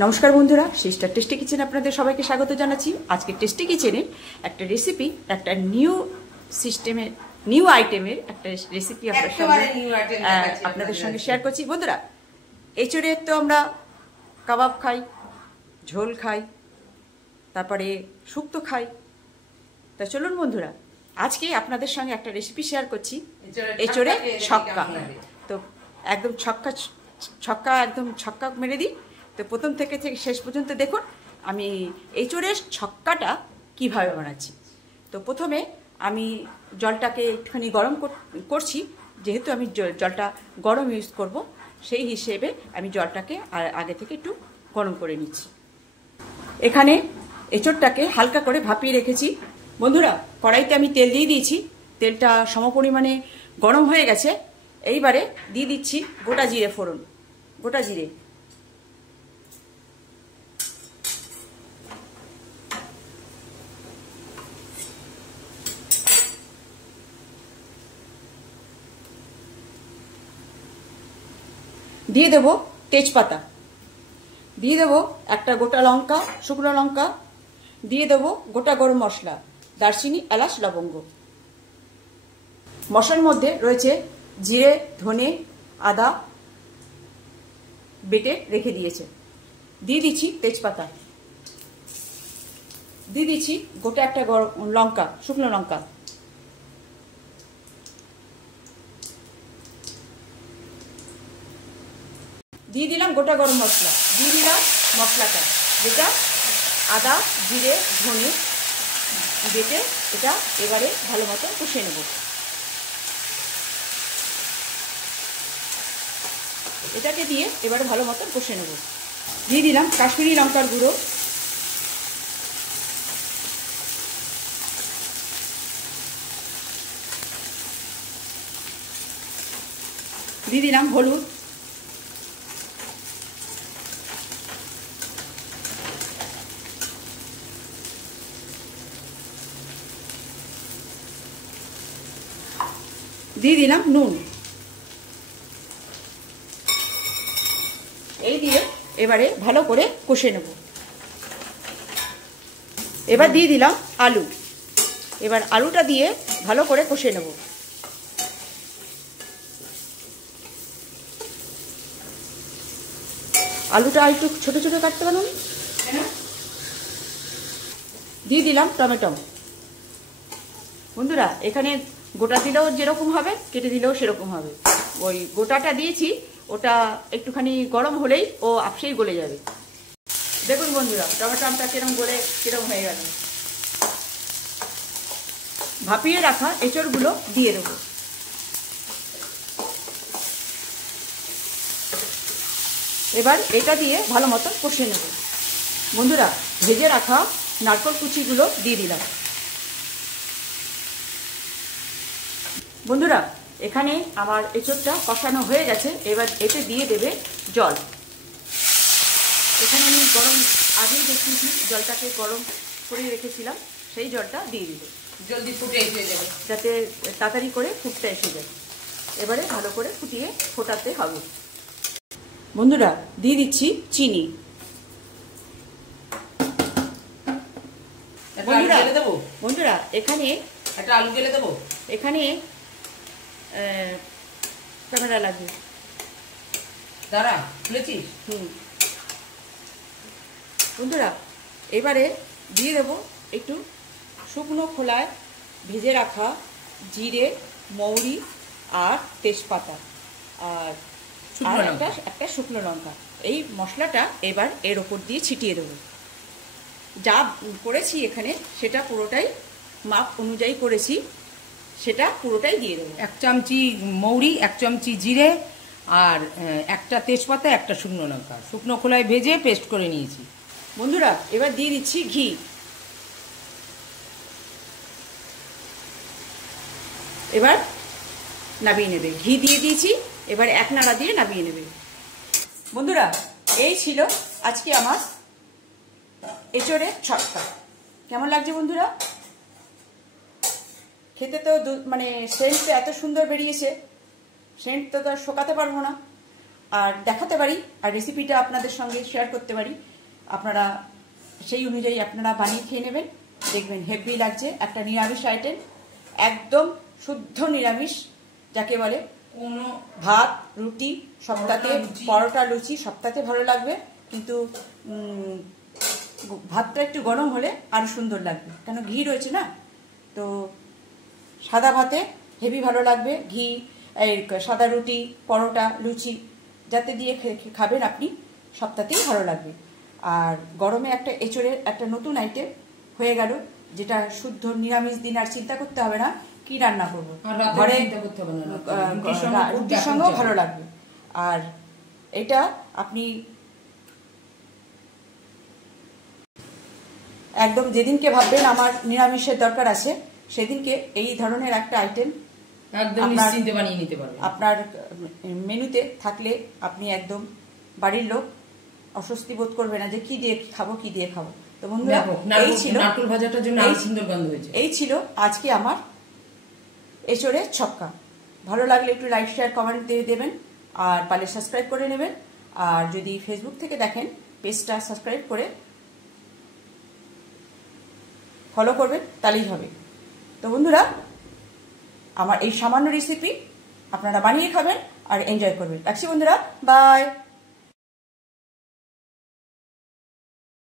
নমস্কার বন্ধুরা, sister tasty কিচেনে আপনাদের সবাইকে স্বাগত জানাচ্ছি। আজকে টেস্টি কিচেনের একটা রেসিপি, একটা নিউ আইটেমের একটা রেসিপি আপনাদের সঙ্গে শেয়ার করছি। বন্ধুরা, এঁচড়ের তো আমরা কাবাব খাই, ঝোল খাই, তারপরে শুক্তো খাই। তা চলুন বন্ধুরা, আজকে আপনাদের সঙ্গে একটা রেসিপি শেয়ার করছি, এঁচড়ে ছক্কা। তো একদম ছক্কা মেরে দিই। তো প্রথম থেকে শেষ পর্যন্ত দেখুন আমি এঁচড়ের ছক্কাটা কিভাবে বানাচ্ছি। তো প্রথমে আমি জলটাকে একটুখানি গরম করছি, যেহেতু আমি জলটা গরম ইউজ করব, সেই হিসেবে আমি জলটাকে আগে থেকে একটু গরম করে নিচ্ছি। এখানে এঁচড়টাকে হালকা করে ভাপিয়ে রেখেছি। বন্ধুরা, কড়াইতে আমি তেল দিয়ে দিয়েছি, তেলটা সমপরিমাণে গরম হয়ে গেছে। এইবারে দিয়ে দিচ্ছি গোটা জিরে ফোড়ন। গোটা জিরে দিয়ে দেব, তেজপাতা দিয়ে দেব, একটা গোটা লঙ্কা, শুকনো লঙ্কা দিয়ে দেব, গোটা গরম মশলা, দারচিনি, এলাচ, লবঙ্গ। মশলার মধ্যে রয়েছে জিরে, ধনে, আদা বেটে রেখে দিয়েছে। দিয়ে দিচ্ছি তেজপাতা, দিয়ে দিচ্ছি গোটা একটা লঙ্কা, শুকনো লঙ্কা, দিয়ে দিলাম গোটা গরম মশলা, দিয়ে দিলাম মশলাটা, যেটা আদা, জিরে, ধনে বেটে, এটা এবারে ভালো মতো কষিয়ে নেব। এটাকে দিয়ে এবারে ভালো মতো কষিয়ে নেব। দিয়ে দিলাম কাশ্মীরি লঙ্কার গুঁড়ো, দিয়ে দিলাম হলুদ, দিয়ে দিলাম নুন। এই দিয়ে এবারে ভালো করে কষে নেব। এবার দিয়ে দিলাম আলু। এবার আলুটা দিয়ে ভালো করে কষে নেব। আলুটা একটু ছোট ছোট কাটতে পারুন। দিয়ে দিলাম টমেটো। বন্ধুরা, এখানে গোটা দিলেও যেরকম হবে, কেটে দিলেও সেরকম হবে। ওই গোটাটা দিয়েছি, ওটা একটুখানি গরম হলেই ও আপসেই গলে যাবে। দেখুন বন্ধুরা, টমেটোটা কিরম হয়ে গেল। ভাপিয়ে রাখা এঁচড়গুলো দিয়ে দেবো। এবার এটা দিয়ে ভালো মতন কষে নেব। বন্ধুরা, ভেজে রাখা নারকেল কুচিগুলো দিয়ে দিলাম। বন্ধুরা, এখানে আমার এঁচড়টা কষানো হয়ে গেছে। এবার এতে দিয়ে দেবে জল। এখানে আমি আগেই দেখিয়েছি, জলটাকে গরম করে রেখেছিলাম, সেই জলটা দিয়ে দিবে। জলদি ফুটে এসে যাবে, যাতে তাড়াতাড়ি করে ফুটতে এসে যায়। এবারে ভালো করে ফুটিয়ে ফোটাতে হবে। বন্ধুরা, দিয়ে দিচ্ছি চিনি। বন্ধুরা, এখানে একটা আলু গেলে দেবো। এখানে ক্যামেরা লাগবে, দাঁড়া, খুলেছিস? বন্ধুরা, এবারে দিয়ে দেবো একটু শুকনো খোলায় ভেজে রাখা জিরে, মৌরি আর তেজপাতা আর একটা শুকনো লঙ্কা। এই মশলাটা এবার এর ওপর দিয়ে ছিটিয়ে দেবো। যা করেছি এখানে সেটা পুরোটাই মাপ অনুযায়ী করেছি, সেটা পুরোটাই দিয়ে দেবো। 1 চামচি মৌরি, 1 চামচি জিরে আর একটা তেজপাতা, একটা শুকনো লঙ্কা শুকনো খোলায় ভেজে পেস্ট করে নিয়েছি। বন্ধুরা, এবার দিয়ে দিচ্ছি ঘি। এবার নামিয়ে নেবে। ঘি দিয়ে দিয়েছি, এবার এক নাড়া দিয়ে নামিয়ে নেবে। বন্ধুরা, এই ছিল আজকে আমার এঁচড়ের ছক্কা। কেমন লাগছে বন্ধুরা? খেতে তো মানে সেন্ট এত সুন্দর বেরিয়েছে, সেন্ট তো আর শোকাতে পারবো না। আর দেখাতে পারি, আর রেসিপিটা আপনাদের সঙ্গে শেয়ার করতে পারি। আপনারা সেই অনুযায়ী আপনারা বানিয়ে খেয়ে নেবেন, দেখবেন হেভি লাগছে। একটা নিরামিষ আইটেম, একদম শুদ্ধ নিরামিষ যাকে বলে। কোনো ভাত রুটি সপ্তাহে, পরোটা লুচি সপ্তাহে ভালো লাগবে, কিন্তু ভাতটা একটু গরম হলে আরো সুন্দর লাগবে, কেন ঘি রয়েছে না। তো সাদা ভাতে হেভি ভালো লাগবে, ঘি এই সাদা রুটি পরোটা লুচি যাতে দিয়ে খাবেন আপনি, সপ্তাহেই ভালো লাগবে। আর গরমে একটা এঁচড়ের একটা নতুন আইটেম হয়ে গেল, যেটা শুদ্ধ নিরামিষ দিন, আর চিন্তা করতে হবে না কি রান্না করবো, ঘরে রুটির সঙ্গেও ভালো লাগবে। আর এটা আপনি একদম যেদিনকে ভাববেন আমার নিরামিষের দরকার আছে, সেদিনকে এই ধরনের একটা আইটেম একদম নিশ্চিন্তে বানিয়ে নিতে পারবেন। আপনার মেনুতে থাকলে আপনি একদম বাড়ির লোক অস্বস্তি বোধ করবে না যে কি দিয়ে খাবো কি দিয়ে খাবো। তো বন্ধুরা, এই ছিল নারকেল ভাজাটার জন্য এই সুন্দর গন্ধ হয়েছে। এই ছিল আজকে আমার এঁচড়ের ছক্কা। ভালো লাগলে একটু লাইক শেয়ার কমেন্ট দিয়ে দেবেন, আর পারলে সাবস্ক্রাইব করে নেবেন। আর যদি ফেসবুক থেকে দেখেন, পেজটা সাবস্ক্রাইব করে ফলো করবেন, তাহলেই হবে। তো বন্ধুরা, আমার এই সামান্য রেসিপি আপনারা বানিয়ে খাবেন আর এনজয় করবেন। রাখছি বন্ধুরা, বাই।